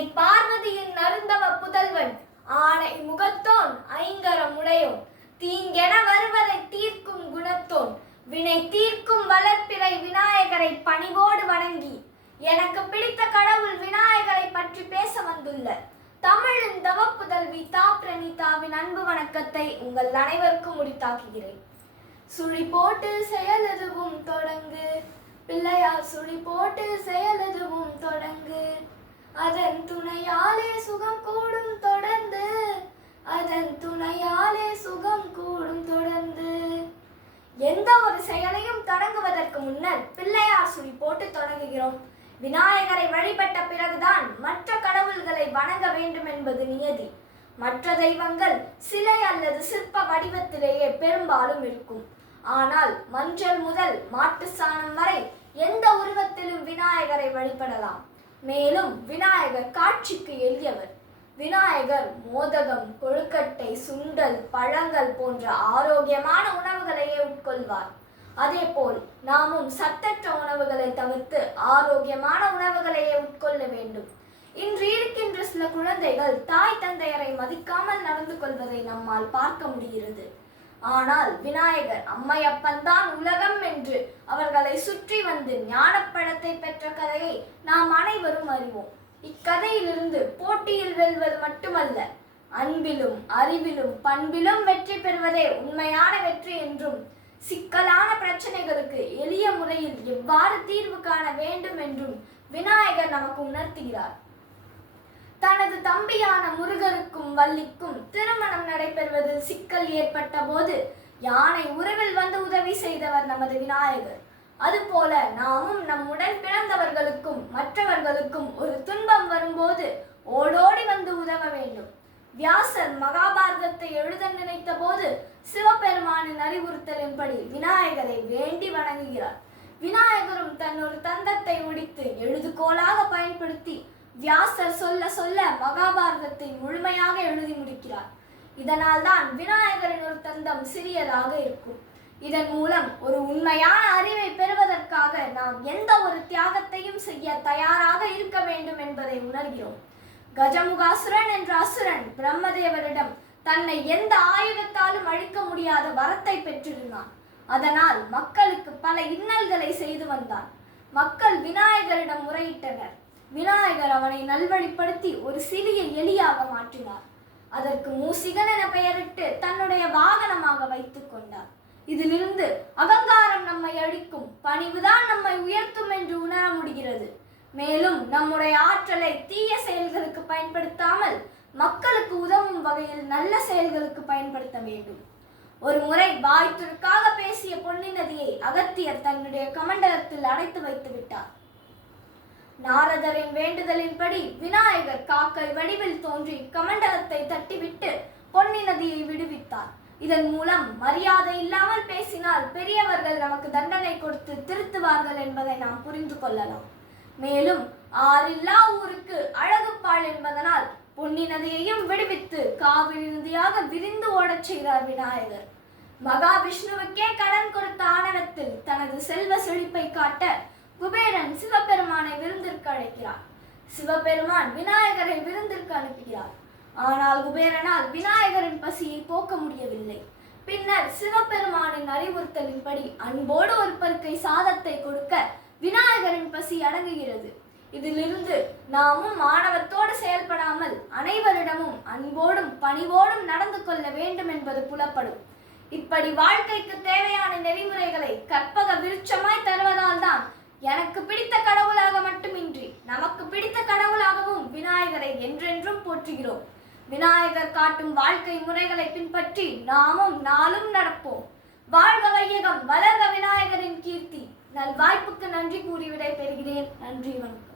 பார்வதியின் நருந்தவ புதல்வன். ஆனை முகத்தோன் ஐங்கரம் உடையோன். தீங்கென வருவதை தீர்க்கும் குணத்தோன். வினை தீர்க்கும் வளர்ப்பிறை விநாயகரை பணிவோடு வணங்கி. எனக்கு பிடித்த கடவுள் விநாயகரை பற்றி பேச வந்துள்ள. தமிழின் தவ புதல்வி தா பிரணிதாவின் அன்பு வணக்கத்தை உங்கள் அனைவருக்கும் முடித்தாக்குகிறேன். சுழி போட்டு செயல் எதுவும் தொடங்கு. பிள்ளையார் சுழி போட்டு செயல் எதுவும் தொடங்கு. அதன் துணையாலே சுகம் கூடும் தொடர்ந்து அதன் துணையாலே சுகம் கூடும் தொடர்ந்து. எந்த ஒரு செயலையும் தொடங்குவதற்கு முன்னர் பிள்ளையார் சுழி போட்டு தொடங்குகிறோம். விநாயகரை வழிபட்ட பிறகுதான் மற்ற கடவுள்களை வணங்க வேண்டும் என்பது நியதி. மற்ற தெய்வங்கள் சிலை அல்லது சிற்ப வடிவத்திலேயே பெரும்பாலும் இருக்கும். ஆனால் மஞ்சள் முதல் மாட்டு சாணம் வரை எந்த உருவத்திலும் விநாயகரை வழிபடலாம். மேலும் விநாயகர் காட்சிக்கு எளியவர். விநாயகர் மோதகம் கொழுக்கட்டை சுண்டல் பழங்கள் போன்ற ஆரோக்கியமான உணவுகளையே உட்கொள்வார். அதேபோல் நாமும் சத்தற்ற உணவுகளை தவிர்த்து ஆரோக்கியமான உணவுகளையே உட்கொள்ள வேண்டும். இன்று இருக்கின்ற சில குழந்தைகள் தாய் தந்தையரை மதிக்காமல் நடந்து கொள்வதை நம்மால் பார்க்க முடிகிறது. ஆனால் விநாயகர் அம்மையப்பன் தான் உலகம் என்று அவர்களை சுற்றி வந்து ஞானப்பழத்தை பெற்ற கதையை நாம் அனைவரும் அறிவோம். இக்கதையிலிருந்து போட்டியில் வெல்வது மட்டுமல்ல அன்பிலும் அறிவிலும் பண்பிலும் வெற்றி பெறுவதே உண்மையான வெற்றி என்றும் சிக்கலான பிரச்சனைகளுக்கு எளிய முறையில் எவ்வாறு தீர்வு காண வேண்டும் என்றும் விநாயகர் நமக்கு உணர்த்துகிறார். தனது தம்பியான முருகருக்கும் வள்ளிக்கும் திருமணம் நடைபெறுவதில் சிக்கல் ஏற்பட்ட போது யானை உறவில் வந்து உதவி செய்தவர் நமது விநாயகர். அதுபோல நாமும் நம்முடன் பிறந்தவர்களுக்கும் மற்றவர்களுக்கும் ஒரு துன்பம் வரும்போது ஓடோடி வந்து உதவ வேண்டும். வியாசர் மகாபாரதத்தை எழுத நினைத்த போது சிவபெருமானின் அறிவுறுத்தலின்படி விநாயகரை வேண்டி வணங்குகிறார். விநாயகரும் தன் ஒரு தந்தத்தை உடித்து எழுதுகோலாக பயன்படுத்தி வியாசர் சொல்ல சொல்ல மகாபாரதத்தை முழுமையாக எழுதி முடிக்கிறார். இதனால் தான் விநாயகரின் ஒரு தந்தம் சிறியதாக இருக்கும். இதன் மூலம் ஒரு உண்மையான அறிவை பெறுவதற்காக நாம் எந்த ஒரு தியாகத்தையும் செய்ய தயாராக இருக்க வேண்டும் என்பதை உணர்கிறோம். கஜமுகாசுரன் என்ற அசுரன் பிரம்மதேவரிடம் தன்னை எந்த ஆயுதத்தாலும் அழிக்க முடியாத வரத்தை பெற்றிருந்தான். அதனால் மக்களுக்கு பல இன்னல்களை செய்து வந்தான். மக்கள் விநாயகரிடம் முறையிட்டனர். விநாயகர் அவனை நல்வழிப்படுத்தி ஒரு சிறிய எலியாக மாற்றினார். அதற்கு மூசிகன் என பெயரிட்டு தன்னுடைய வாகனமாக வைத்துக் கொண்டார். இதிலிருந்து அகங்காரம் நம்மை அழிக்கும் பணிவுதான் நம்மை உயர்த்தும் என்று உணர முடிகிறது. மேலும் நம்முடைய ஆற்றலை தீய செயல்களுக்கு பயன்படுத்தாமல் மக்களுக்கு உதவும் வகையில் நல்ல செயல்களுக்கு பயன்படுத்த வேண்டும். ஒரு முறை வாய்த்திற்காக பேசிய பொன்னி நதியை அகத்தியர் தன்னுடைய கமண்டலத்தில் அடைத்து வைத்து விட்டார். நாரதரின் வேண்டுதலின்படி விநாயகர் காக்கை வடிவில் தோன்றி கமண்டலத்தை தட்டிவிட்டு பொன்னி நதியை விடுவித்தார். இதன் மூலம் மரியாதை இல்லாமல் பேசினால் பெரியவர்கள் நமக்கு தண்டனை கொடுத்து திருத்துவார்கள் என்பதை நாம் புரிந்து கொள்ளலாம். மேலும் ஆறில்லா ஊருக்கு அழகுப்பாள் என்பதனால் பொன்னி நதியையும் விடுவித்து காவிரி நதியாக விரிந்து ஓடச் செய்தார் விநாயகர். மகாவிஷ்ணுவுக்கே கடன் கொடுத்த ஆணவத்தில் தனது செல்வ செழிப்பை காட்ட குபேரன் சிவபெருமானை விருந்திற்கு அழைக்கிறார். சிவபெருமான் விநாயகரை விருந்திற்கு அனுப்புகிறார். ஆனால் குபேரனால் விநாயகரின் பசியை போக்க முடியவில்லை. பின்னர் சிவபெருமானின் அறிவுறுத்தலின்படி அன்போடு ஒரு பருக்கை சாதத்தை கொடுக்க விநாயகரின் பசி அடங்குகிறது. இதிலிருந்து நாமும் மாணவத்தோடு செயல்படாமல் அனைவரிடமும் அன்போடும் பணிவோடும் நடந்து கொள்ள வேண்டும் என்பது புலப்படும். இப்படி வாழ்க்கைக்கு தேவையான நெறிமுறைகளை கற்பக விருட்சமாய் தருவதால் தான் எனக்கு பிடித்த கடவுளாக மட்டுமின்றி நமக்கு பிடித்த கடவுளாகவும் விநாயகரை என்றென்றும் போற்றுகிறோம். விநாயகர் காட்டும் வாழ்க்கை முறைகளை பின்பற்றி நாமும் நாளும் நடப்போம். வாழ்க வையகம் வளர்க விநாயகரின் கீர்த்தி. நல் வாய்ப்புக்கு நன்றி கூறி விடை பெறுகிறேன் நன்றி வணக்கம்.